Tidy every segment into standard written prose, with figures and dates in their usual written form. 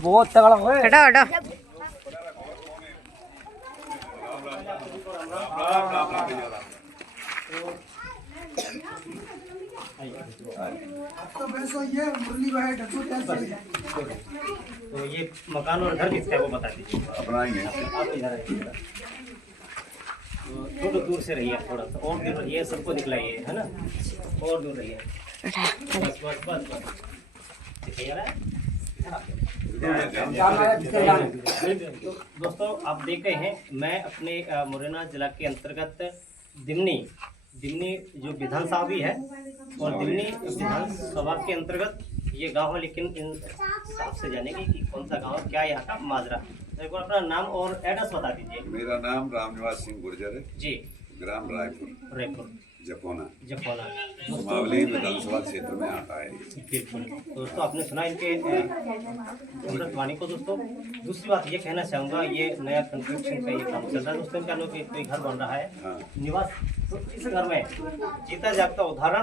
बहुत तगड़ा है। हटा हटा तो ये मकान और घर किसका है वो बता दीजिए। अपना ही है। आप इधर आइए, थोड़ा दूर से रहिए, थोड़ा सा और दूर रहिए, सबको दिखलाइए, है ना, और दूर रहिए। बस बस बस बस दिखाइए ना। तो दोस्तों आप देख रहे हैं, मैं अपने मुरैना जिला के अंतर्गत दिमनी जो विधानसभा भी है और दिमनी विधानसभा के अंतर्गत ये गांव है, लेकिन इन साहब से जानेंगे कि कौन सा गांव, क्या यहाँ का माजरा। तो एक बार अपना नाम और एड्रेस बता दीजिए। मेरा नाम रामनिवास सिंह गुर्जर है जी। ग्राम रायपुर जपोना मावली विधानसभा क्षेत्र में आता है। बिल्कुल दोस्तों, आपने सुना इनके अमृतवाणी को। दोस्तों दूसरी बात ये कहना चाहूँगा, ये नया कंस्ट्रक्शन का ये काम चल रहा है दोस्तों, इनका कि कोई घर बन रहा है। हाँ। निवास, तो इस घर में जीता जागता उदाहरण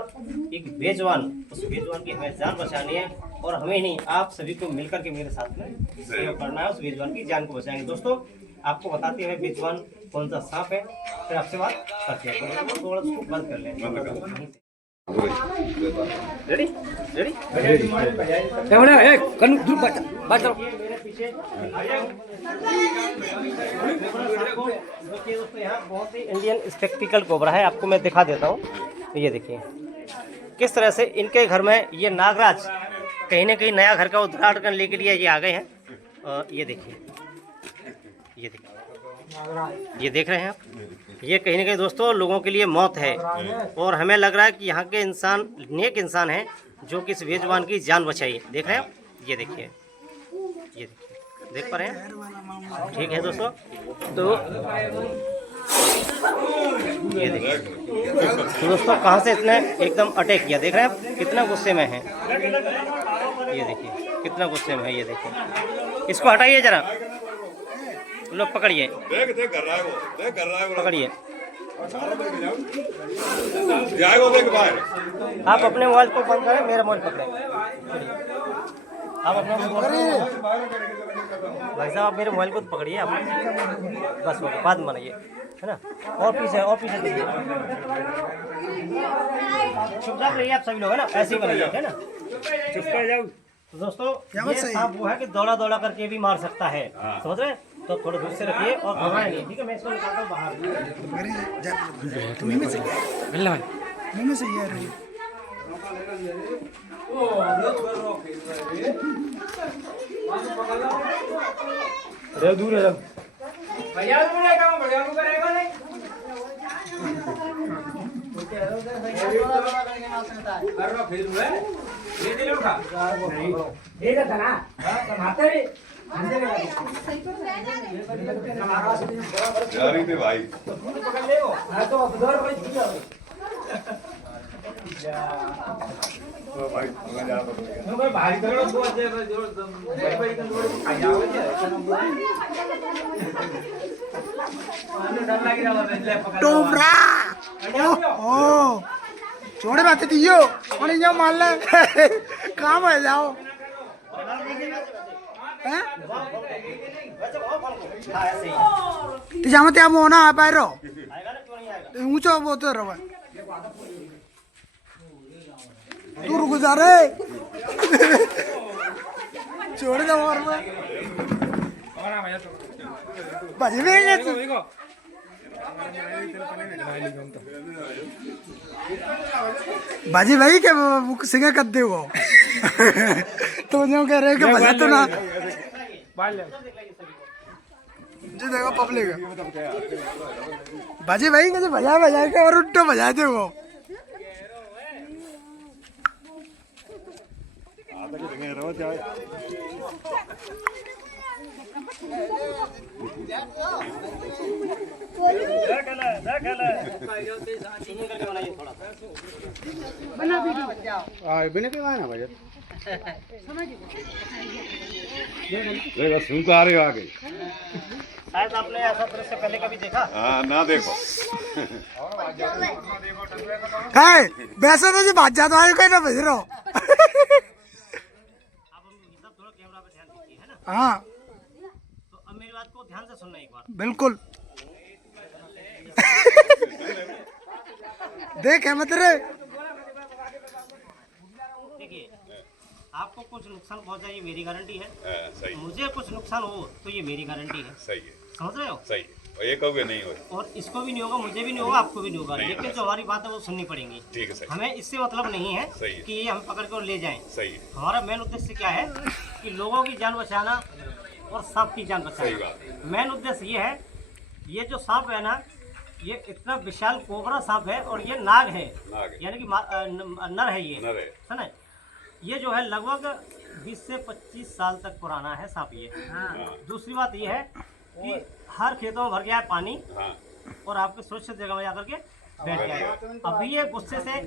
एक बेजवान, उस बेजवान की हमें जान बचानी है और हमें नहीं, आप सभी को मिलकर के मेरे साथ में सहयोग करना है, उस बेजवान की जान को बचाएंगे। दोस्तों आपको बताते हैं बेजवान कौन सा सांप है, फिर आपसे बात करते हैं। तो थोड़ा उसको बंद कर लें। रेडी रेडी मेरे पीछे देखिए दोस्तों, यहाँ बहुत ही इंडियन स्पेक्टिकल कोबरा है, आपको मैं दिखा देता हूँ। ये देखिए किस तरह से इनके घर में ये नागराज कहीं ना कहीं नया घर का उद्घाटन करने के लिए ये आ गए हैं। और ये देखिए, ये देख रहे हैं आप, ये कहीं ना कहीं दोस्तों लोगों के लिए मौत है और हमें लग रहा है कि यहाँ के इंसान नेक इंसान हैं जो कि इस बेजुबान की जान बचाई। देख रहे हैं आप, ये देखिए, देख पा रहे हैं, ठीक है दोस्तों। तो ये देखिए तो दोस्तों कहाँ से इतने एकदम अटैक किया, देख रहे हैं आप कितना गुस्से में है। ये देखिए कितना गुस्से में है, ये देखिए, इसको हटाइए जरा, लोग पकड़िए, देख कर रहा है वो, पकड़िए। जाएगा देख बाहर। आप अपने मोबाइल को बंद करें, मेरा मोबाइल पकड़े। आप अपना भाई साहब, आप मेरे मोबाइल को पकड़िए आप, बस हो गया, बाद में बनाइए, है ना। और पीछे देखिए, चुपचाप रहिए आप सभी लोग, है ना, ऐसे ही बनाइए, है ना, चुप जाओ। तो दोस्तों ये सांप वो है कि दौड़ा करके भी मार सकता है, समझ रहे हैं। तो थोड़ा दूर से रखिए और घबराएं नहीं, ठीक है। मैं इसको निकालता हूँ बाहर। दूर है भाई छोड़े बात दियो और ये मान ले काम है जाओ हैं जाम ते मोना आ पारो ऊंचो वो तो रवा तू रुक जा रे छोड़ दे और बाजी में तू बाजी भाई के सिंगा कर दे वो तो जो कह रहे कि बजा तो ना जो देखो पब्लिक बाजी भाई कैसे बजा के और उल्टो बजा दे वो सुन आ रहे हो आगे शायद आपने ऐसा दृश्य पहले कभी देखा। हाँ ना देखो। है वैसे तो जी बात जाता है कोई ना बज रहा हो। आप हम ये सब थोड़ा कैमरा पे ध्यान दीजिए, है ना। हाँ तो अब मेरी बात को ध्यान से सुनना एक बार। बिल्कुल। देख मत रे। देखिए, आपको कुछ नुकसान पहुंचा ये मेरी गारंटी है, सही मुझे कुछ नुकसान हो तो ये मेरी गारंटी है। सही है, समझ रहे हो। सही है। और ये कहोगे नहीं हो। और इसको भी नहीं होगा, मुझे भी नहीं होगा, आपको भी नहीं होगा, लेकिन जो हमारी बात है वो सुननी पड़ेगी। ठीक है, सही हमें इससे मतलब नहीं है सही है। कि ये हम पकड़ कर ले जाएं। सही है, हमारा मेन उद्देश्य क्या है कि लोगों की जान बचाना और सांप की जान सही बचाना। बात है। मेन उद्देश्य ये है, ये जो सांप है ना, ये इतना विशाल कोबरा सांप है और ये नाग है, नाग है। यानी कि नर है ये। नर है। सुने, ये जो है लगभग 20 से 25 साल तक पुराना है सांप ये। दूसरी बात ये है कि हर खेतों में भर गया है पानी हाँ और आपके सुरक्षित जगह में जाकर के बैठ जाएगा। अभी ये गुस्से से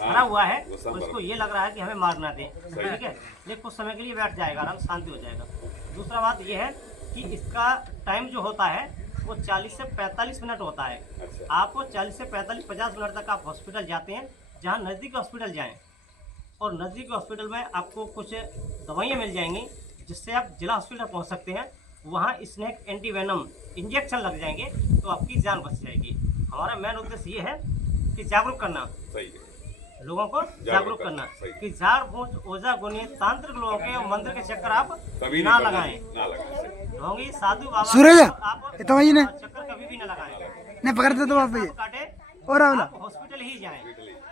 भरा हुआ है और इसको ये लग रहा है कि हमें मारना दे, ठीक है, लेकिन कुछ समय के लिए बैठ जाएगा, आराम शांति हो जाएगा। दूसरा बात ये है कि इसका टाइम जो होता है वो 40 से 45 मिनट होता है। अच्छा। आपको 40 से 45-50 मिनट तक आप हॉस्पिटल जाते हैं, जहाँ नज़दीक हॉस्पिटल जाएं, और नज़दीक हॉस्पिटल में आपको कुछ दवाइयाँ मिल जाएंगी जिससे आप जिला हॉस्पिटल पहुँच सकते हैं। वहाँ स्नेक एंटीवेनम इंजेक्शन लग जाएंगे तो आपकी जान बच जाएगी। हमारा मेन उद्देश्य ये है कि जागरूक करना, सही है, लोगों को जागरूक करना सही। कि झाड़ फूंक ओझा गुनी तांत्रिक लोगों के मंदिर के चक्कर आप कभी ना नहीं लगाएं। ना लगाएं। होंगी साधु बाबा सूरज, आप ये तो वही ने। चक्कर कभी भी ना लगाएं। नहीं पकड़ते तो आप भैया। काटे और राहुल आप हॉस्पिटल ही जाएं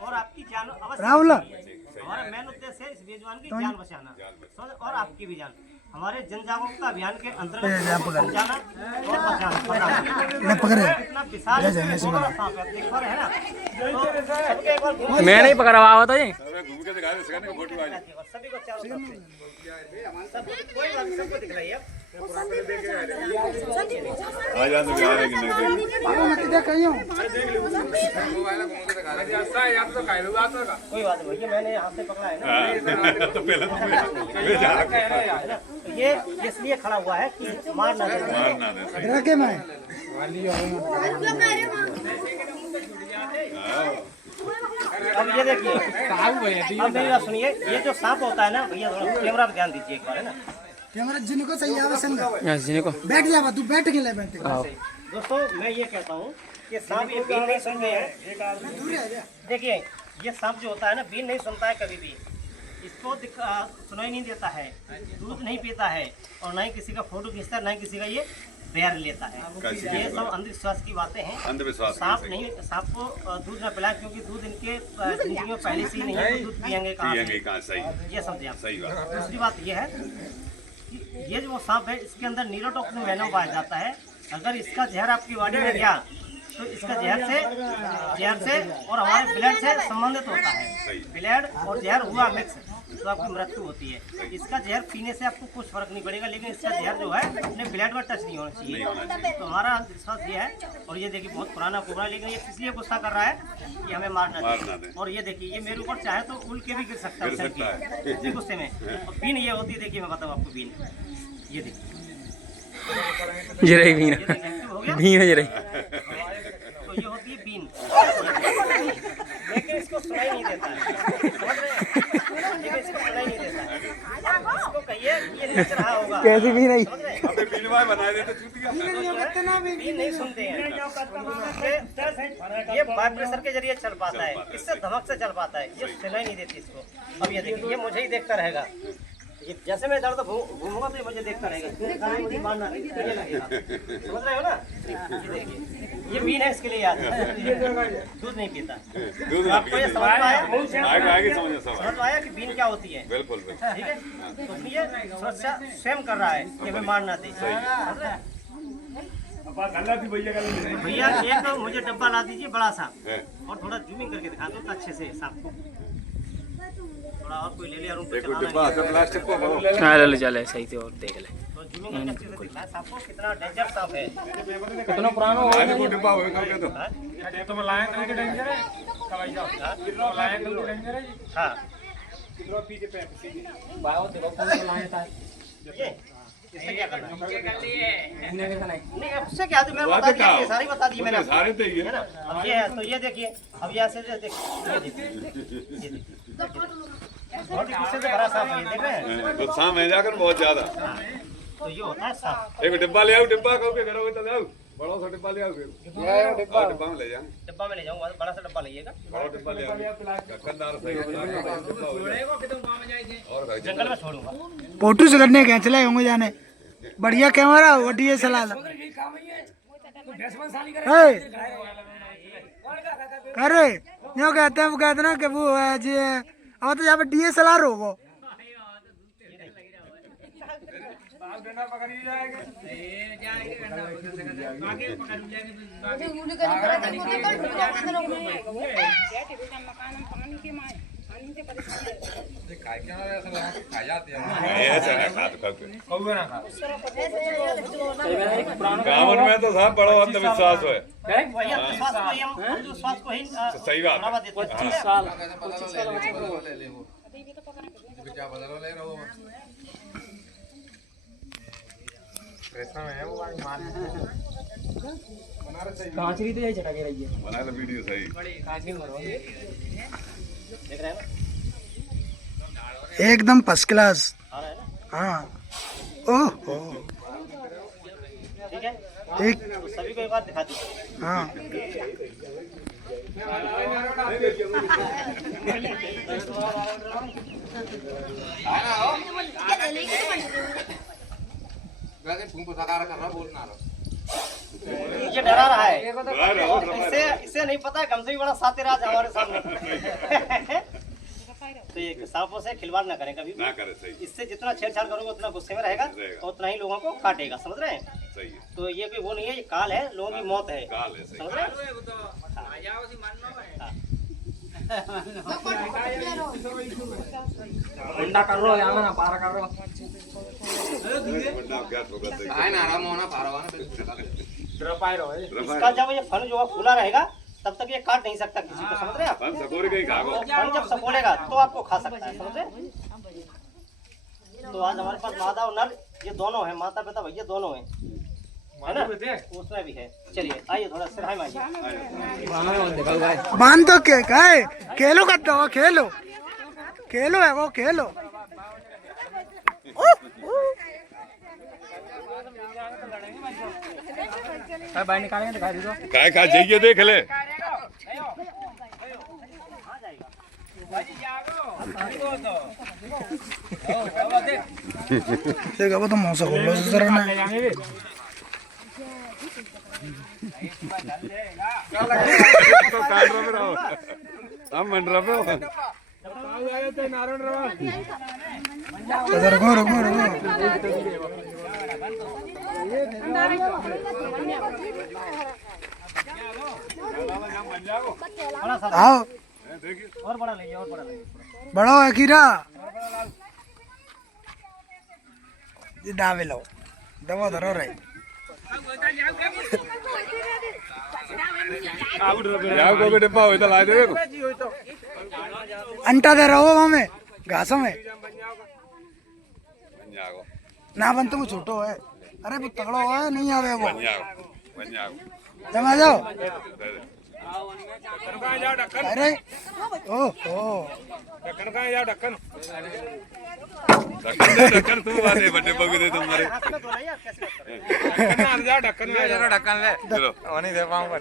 और आपकी जान अवश्य राहुल। बचेगी। हमारा मेन उद्देश्य है इस बेजुबान की जान बचाना और आपकी भी जान। हमारे जन जागरूकता अभियान के अंतर्गत समझाना और बचाना। नहीं पकड़े। इतना विशाल कोबरा सांप है, देख पा रहे हैं ना। तो सबके एक बार घूम मैं नहीं पकड़ा हुआ था जी। घूम के दिखा दे, सिखाने का फोटो आ जाए। सभी को चारों तरफ से सब कोई बात नहीं, सबको दिख रही है। आ जाए तो बिहार है कि नहीं देख। कोई बात नहीं भैया, मैंने हाथ से पकड़ा है ना। तो पहले तो मैं जा है ना, तो ये इसलिए खड़ा हुआ है कि मार ना दे। मारना दे। रखे मैं। अब ये देखिए, अब मेरी बात सुनिए, ये जो सांप होता है ना भैया, थोड़ा कैमरा पे ध्यान दीजिए एक बार, है ना। कैमरा जिनको सही आवे संग जिनको बैठ जा तू बैठ के ले बैठ। दोस्तों मैं ये कहता हूँ कि सांप ये बीन नहीं सुनते हैं। देखिए, ये सांप जो होता है ना, बीन नहीं सुनता है कभी भी, इसको सुनाई नहीं देता है, दूध नहीं पीता है, और ना ही किसी का फोटो खींचता है, ना ही किसी का ये बैर लेता है। ये सब अंधविश्वास की बातें हैं। अंधविश्वास सांप नहीं, सांप को दूध न पिलाए, क्योंकि दूध इनके जिंदगी में पहले से ही नहीं है, तो दूध पियेंगे कहाँ पिएंगे से? कहाँ, सही ये समझे आप। सही बात। दूसरी बात ये है कि ये जो सांप है, इसके अंदर नीरोटॉक्सिन वेनम पाया जाता है। अगर इसका जहर आपकी बॉडी में गया तो इसका जहर से और हमारे ब्लड से संबंधित होता है। ब्लड और जहर हुआ मिक्स तो आपकी मृत्यु होती है। इसका जहर पीने से आपको कुछ फर्क नहीं पड़ेगा, लेकिन इसका जहर जो है अपने ब्लड में टच नहीं होना चाहिए। तो हमारा अंधविश्वास ये है। और ये देखिए, बहुत पुराना कोबरा, लेकिन ये इसलिए गुस्सा कर रहा है कि हमें मारना चाहिए। और ये देखिए, ये मेरे ऊपर चाहे तो उल के भी गिर सकता है इसी गुस्से में। और बीन ये होती है, देखिए मैं बताऊँ आपको, बीन ये देखिए, ये रही बीन, ये देखिए हो गया। बीन है ये रही। तो ये होती है बीन, लेकिन इसको सुनाई नहीं देता है, समझ रहे हैं? लेकिन इसको सुनाई नहीं देता है। इसको कहिए ये नीच रहा होगा, कैसी भी नहीं। समझ रहे हैं? अबे बीनवाई बनाए देते छूट गया। बीन नहीं सुनते हैं। ये ब्लड प्रेशर के जरिए चल पाता है, इससे धमक से चल पाता है, ये सुनाई नहीं देती इसको। अब ये देखिए, ये मुझे ही देखता रहेगा, ये जैसे मैं इधर घूमूंगा तो ये मुझे देखता रहेगा, मुझे मारना नहीं, ये लगेगा। समझ रहे हो ना? ये देखिए, ये बीन है, इसके लिए याद है। दूध नहीं पीता। दूध ना आपको ये समझ में आया? आगे समझ सब समझ में आया कि बीन क्या होती है? बिल्कुल बिल्कुल। ठीक है, तो ये सुरक्षा स्वयं कर रहा है कि हमें मारना दे। समझ रहे हैं? भैया एक तो मुझे डब्बा ला दीजिए बड़ा सा, और थोड़ा जूमिंग करके दिखा दो अच्छे से सांप को। थोड़ा और कोई ले लिया रूम पे एक चलाना डिब्बा है। है प्लास्टिक का बड़ो। हाँ ले चले सही से और देख ले। तो जूमिंग करके अच्छे से दिखा सांप को, कितना डेंजर सांप है। कितना पुराना हो आज को डिब्बा होगा करके तो। हाँ, ये इससे क्या करना है? नहीं नहीं अब उससे क्या, तो मैंने बता दिया, ये सारी बता दी मैंने आपको, सारे तो ही है है ना। अब ये है तो ये देखिए, अब ये ऐसे देखिए, ये देखिए बहुत ही गुस्से से भरा सांप है, ये देख रहे हैं। तो शाम है जाकर बहुत ज्यादा। तो ये होता है सांप। एक डिब्बा ले आओ, डिब्बा कहो के घर हो तो ले आओ, बड़ा सा डिब्बा ले आओ फिर डिब्बा में ले जाएं, डिब्बा में ले जाऊंगा, बड़ा सा डब्बा लाइएगा। बड़ा डिब्बा ले आओ, ढक्कनदार सही डिब्बा हो जाए। और भाई जंगल में छोड़ूंगा। फोटो से करने के चले होंगे जाने, बढ़िया कैमरा वो DSLR अरे जो कहते हैं वो कहते ना कि वो है जी, अब तो यहाँ पे DSLR हो वो। ऐसा ना खा तो गाँव में तो साहब बड़ा अंधविश्वास है। वही अंधविश्वास को ही हम अंधविश्वास को ही सही बात है। बढ़ावा देते हैं। 25 साल कांचरी तो यही चटके रही है। बना लो वीडियो सही। देख रहे हैं ना, एकदम फर्स्ट क्लास। आ रहा है ना, हाँ ओह ठीक है। एक तो सभी को एक बार दिखा दीजिए। हाँ ये डरा रहा है, इससे नहीं पता है कम से भी बड़ा सातेराज हमारे सामने। तो ये सांपों से खिलवाड़ ना करें कभी भी। ना करे सही इससे जितना छेड़छाड़ करोगे उतना गुस्से में रहेगा और उतना ही लोगों को काटेगा, समझ रहे हैं। सही है। तो ये कोई वो नहीं है, ये काल है, लोगों की मौत है, काल है सही। समझ रहे हैं। अंडा कर रो या ना पारा कर रो वरना क्या होगा सही। इसका जब ये फन जो है फूला रहेगा तब तक ये काट नहीं सकता किसी को, समझ रहे हैं आप। हम सकोरे के ही खागो। फन जब सकोलेगा तो आपको खा सकता है, समझ रहे हैं। तो आज हमारे पास मादा और नर ये दोनों है, माता पिता भैया दोनों है, है ना, उसमें भी है। चलिए आइए थोड़ा सिरहाई मारिए। बांध दो के है, खेलो कर दो, खेलो खेलो है वो, खेलो बाहर निकालेंगे दिखा दीजिए। काय का जाइए देख ले। देखा वो तो मौसम बोलो जरा ना। तो काट रहे रहो, हम मन रहे हो। रखो रखो रखो बड़ा सा आओ, और बड़ा लीजिए, और बड़ा लीजिए। बड़ा है खीरा ये दावे लो, दबो धरो रे। यार को भी डिब्बा हो तो ला दे। अंटा दे रहो हमें घासों में बंजागो ना बन तो वो छोटो है। अरे वो तगड़ो है, नहीं आवे वो। बंजागो जमा जाओ। ढक्कन अरे ओह ढक्कन तू वाले बड़े बगे दे तुम्हारे हाथ में तो नहीं, आप कैसे करते हैं? ढक्कन ले चलो नहीं दे पाऊंगा।